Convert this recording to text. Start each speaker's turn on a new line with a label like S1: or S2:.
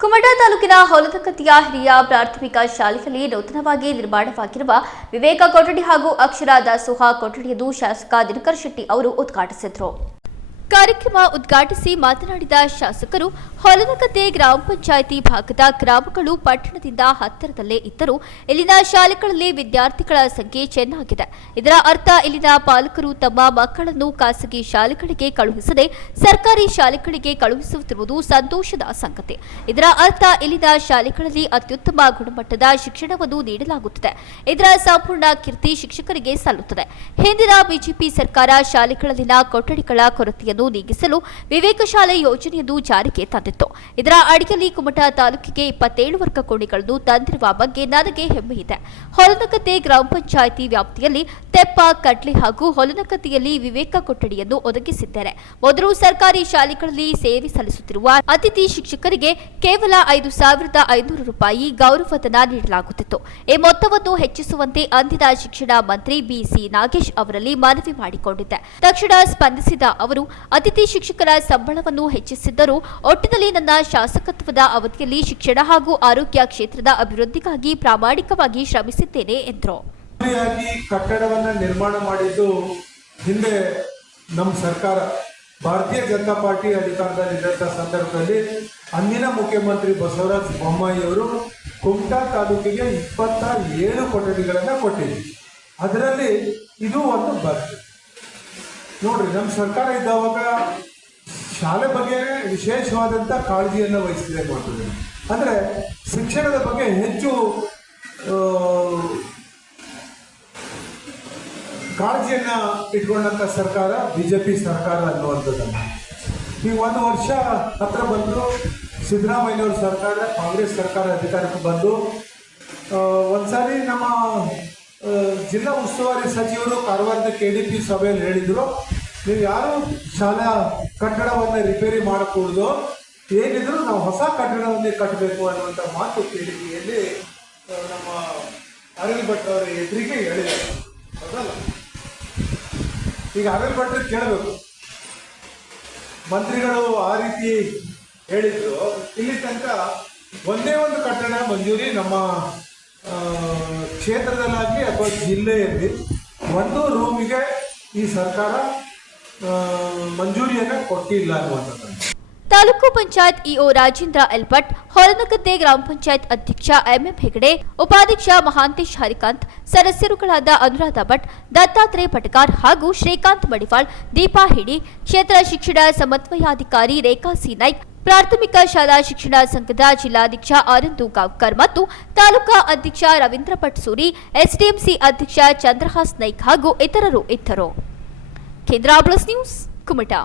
S1: ಕುಮಟಾ ತಾಲೂಕಿನ ಹೊಲದಕತ್ತಿಯ ಹಿರಿಯ ಪ್ರಾಥಮಿಕ ಶಾಲೆಯಲ್ಲಿ ನೂತನವಾಗಿ ನಿರ್ಮಾಣವಾಗಿರುವ ವಿವೇಕ ಕೊಠಡಿ ಹಾಗೂ ಅಕ್ಷರ ದಾಸೋಹ ಕೊಠಡಿಯನ್ನು ಶಾಸಕ ದಿನಕರ್ ಶೆಟ್ಟಿ ಅವರು ಉದ್ಘಾಟಿಸಿದರು. ಕಾರ್ಯಕ್ರಮ ಉದ್ಘಾಟಿಸಿ ಮಾತನಾಡಿದ ಶಾಸಕರು ಹೊಲನಕತೆ ಗ್ರಾಮ ಪಂಚಾಯಿತಿ ಭಾಗದ ಗ್ರಾಮಗಳು ಪಟ್ಟಣದಿಂದ ಹತ್ತಿರದಲ್ಲೇ ಇದ್ದರೂ ಇಲ್ಲಿನ ಶಾಲೆಗಳಲ್ಲಿ ವಿದ್ಯಾರ್ಥಿಗಳ ಸಂಖ್ಯೆ ಚೆನ್ನಾಗಿದೆ. ಇದರ ಅರ್ಥ, ಇಲ್ಲಿನ ಪಾಲಕರು ತಮ್ಮ ಮಕ್ಕಳನ್ನು ಖಾಸಗಿ ಶಾಲೆಗಳಿಗೆ ಕಳುಹಿಸದೆ ಸರ್ಕಾರಿ ಶಾಲೆಗಳಿಗೆ ಕಳುಹಿಸುತ್ತಿರುವುದು ಸಂತೋಷದ ಸಂಗತಿ. ಇದರ ಅರ್ಥ, ಇಲ್ಲಿನ ಶಾಲೆಗಳಲ್ಲಿ ಅತ್ಯುತ್ತಮ ಗುಣಮಟ್ಟದ ಶಿಕ್ಷಣವನ್ನು ನೀಡಲಾಗುತ್ತಿದೆ. ಇದರ ಸಂಪೂರ್ಣ ಕೀರ್ತಿ ಶಿಕ್ಷಕರಿಗೆ ಸಲ್ಲುತ್ತದೆ. ಹಿಂದಿನ ಬಿಜೆಪಿ ಸರ್ಕಾರ ಶಾಲೆಗಳಲ್ಲಿನ ಕೊಠಡಿಗಳ ಕೊರತೆಯನ್ನು ನೀಗಿಸಲು ವಿವೇಕ ಶಾಲೆ ಯೋಜನೆಯನ್ನು ಜಾರಿಗೆ ತಂದಿತ್ತು. ಇದರ ಅಡಿಯಲ್ಲಿ ಕುಮಟಾ ತಾಲೂಕಿಗೆ ಇಪ್ಪತ್ತೇಳು ವರ್ಗ ಕೋಣಿಗಳನ್ನು ತಂದಿರುವ ಬಗ್ಗೆ ನನಗೆ ಹೆಮ್ಮೆ ಇದೆ. ಹೊಲನಕತೆ ಗ್ರಾಮ ಪಂಚಾಯಿತಿ ವ್ಯಾಪ್ತಿಯಲ್ಲಿ ತೆಪ್ಪ, ಕಡ್ಲೆ ಹಾಗೂ ಹೊಲನಕತೆಯಲ್ಲಿ ವಿವೇಕ ಕೊಠಡಿಯನ್ನು ಒದಗಿಸಿದ್ದಾರೆ. ಮೊದಲು ಸರ್ಕಾರಿ ಶಾಲೆಗಳಲ್ಲಿ ಸೇವೆ ಸಲ್ಲಿಸುತ್ತಿರುವ ಅತಿಥಿ ಶಿಕ್ಷಕರಿಗೆ ಕೇವಲ ಐದು ಸಾವಿರದ ಐನೂರು ರೂಪಾಯಿ ಗೌರವಧನ ನೀಡಲಾಗುತ್ತಿತ್ತು. ಈ ಮೊತ್ತವನ್ನು ಹೆಚ್ಚಿಸುವಂತೆ ಅಂದಿನ ಶಿಕ್ಷಣ ಮಂತ್ರಿ ಬಿಸಿ ನಾಗೇಶ್ ಅವರಲ್ಲಿ ಮನವಿ ಮಾಡಿಕೊಂಡಿದ್ದೆ. ತಕ್ಷಣ ಸ್ಪಂದಿಸಿದ ಅವರು ಅತಿಥಿ ಶಿಕ್ಷಕರ ಸಂಬಳವನ್ನು ಹೆಚ್ಚಿಸಿದ್ದರೂ ಒಟ್ಟಿನಲ್ಲಿ ನನ್ನ ಶಾಸಕತ್ವದ ಅವಧಿಯಲ್ಲಿ ಶಿಕ್ಷಣ ಹಾಗೂ ಆರೋಗ್ಯ ಕ್ಷೇತ್ರದ ಅಭಿವೃದ್ಧಿಗಾಗಿ ಪ್ರಾಮಾಣಿಕವಾಗಿ ಶ್ರಮಿಸಿದ್ದೇನೆ, ಎಂದರು.
S2: ಕಟ್ಟಡವನ್ನು ನಿರ್ಮಾಣ ಮಾಡಿದ್ದು ಹಿಂದೆ ನಮ್ಮ ಸರ್ಕಾರ, ಭಾರತೀಯ ಜನತಾ ಪಾರ್ಟಿ ಅಧಿಕಾರದಲ್ಲಿದ್ದಂಥ ಸಂದರ್ಭದಲ್ಲಿ ಅಂದಿನ ಮುಖ್ಯಮಂತ್ರಿ ಬಸವರಾಜ ಬೊಮ್ಮಾಯಿ ಅವರು ಕುಮಟಾ ತಾಲೂಕಿಗೆ ಇಪ್ಪತ್ತ ಏಳು ಕೊಠಡಿಗಳನ್ನು ಕೊಟ್ಟಿದ್ವಿ. ಅದರಲ್ಲಿ ಇದು ಒಂದು ಬರ್ತು ನೋಡ್ರಿ ನಮ್ಮ ಸರ್ಕಾರ ಇದ್ದಾವಾಗ ಶಾಲೆ ಬಗ್ಗೆ ವಿಶೇಷವಾದಂಥ ಕಾಳಜಿಯನ್ನು ವಹಿಸಿದೆ ಮಾಡ್ತದೆ ಅಂದರೆ ಶಿಕ್ಷಣದ ಬಗ್ಗೆ ಹೆಚ್ಚು ಕಾಳಜಿಯನ್ನು ಇಟ್ಕೊಂಡಂಥ ಸರ್ಕಾರ ಬಿ ಜೆ ಪಿ ಸರ್ಕಾರ ಅನ್ನುವಂಥದ್ದನ್ನು ಈ ಒಂದು ವರ್ಷ ಹತ್ರ ಬಂದರು ಸಿದ್ದರಾಮಯ್ಯವ್ರ ಸರ್ಕಾರ, ಕಾಂಗ್ರೆಸ್ ಸರ್ಕಾರ ಅಧಿಕಾರಕ್ಕೆ ಬಂದು ಒಂದು ಒಂದ್ಸಾರಿ ನಮ್ಮ ಜಿಲ್ಲಾ ಉಸ್ತುವಾರಿ ಸಚಿವರು ಕಾರವಾರದ ಕೆ ಡಿ ಪಿ ಸಭೆಯಲ್ಲಿ ಹೇಳಿದರು, ನೀವು ಯಾರು ಶಾಲಾ ಕಟ್ಟಡವನ್ನು ರಿಪೇರಿ ಮಾಡಕೂಡ್ದು ಏನಿದ್ರು ನಾವು ಹೊಸ ಕಟ್ಟಡವನ್ನೇ ಕಟ್ಟಬೇಕು ಅನ್ನುವಂಥ ಮಾತು ಕೆ ಡಿ ನಮ್ಮ ಅರವಿಂದ್ ಭಟ್ ಅವರ ಎದುರಿಗೆ ಹೇಳಿದ್ದಾರೆ ಹೌದಲ್ಲ? ಈಗ ಅರವಿಂದ್ ಭಟ್ರು ಕೇಳಬೇಕು. ಮಂತ್ರಿಗಳು ಆ ರೀತಿ ಹೇಳಿದ್ರು, ಇಲ್ಲಿ ತನಕ ಒಂದೇ ಒಂದು ಕಟ್ಟಡ ಮಂಜೂರಿ ನಮ್ಮ ಕ್ಷೇತ್ರದಲ್ಲಾಗಲಿ ಅಥವಾ ಜಿಲ್ಲೆಯಲ್ಲಿ ಒಂದು ರೂಮಿಗೆ ಈ ಸರ್ಕಾರ ಮಂಜೂರಿಯನ್ನು ಕೊಟ್ಟಿಲ್ಲ ಅನ್ನುವಂಥದ್ದು
S1: ತಾಲೂಕು ಪಂಚಾಯತ್ ಇಒ ರಾಜೇಂದ್ರ ಎಲ್ಪಟ್, ಹೊರನಗದ್ದೆ ಗ್ರಾಮ ಪಂಚಾಯತ್ ಅಧ್ಯಕ್ಷ ಎಂಎಂ ಹೆಗಡೆ, ಉಪಾಧ್ಯಕ್ಷ ಮಹಾಂತೇಶ್ ಹರಿಕಾಂತ್, ಸದಸ್ಯರುಗಳಾದ ಅನುರಾಧ ಭಟ್, ದತ್ತಾತ್ರೇಯ ಪಟಕಾರ್ ಹಾಗೂ ಶ್ರೀಕಾಂತ್ ಮಡಿವಾಳ್, ದೀಪಾ ಹಿಡಿ, ಕ್ಷೇತ್ರ ಶಿಕ್ಷಣ ಸಮನ್ವಯಾಧಿಕಾರಿ ರೇಖಾ ಸಿ ನಾಯ್ಕ್, ಪ್ರಾಥಮಿಕ ಶಾಲಾ ಶಿಕ್ಷಣ ಸಂಘದ ಜಿಲ್ಲಾಧ್ಯಕ್ಷ ಆನಂದು ಗಾವ್ಕರ್ ಮತ್ತು ತಾಲೂಕಾ ಅಧ್ಯಕ್ಷ ರವೀಂದ್ರ ಭಟ್ ಸೂರಿ, ಎಸ್ಡಿಎಂಸಿ ಅಧ್ಯಕ್ಷ ಚಂದ್ರಹಾಸ್ ನಾಯ್ಕ್ ಹಾಗೂ ಇತರರು ಇದ್ದರು. ಕೇಂದ್ರ ನ್ಯೂಸ್, ಕುಮಟಾ.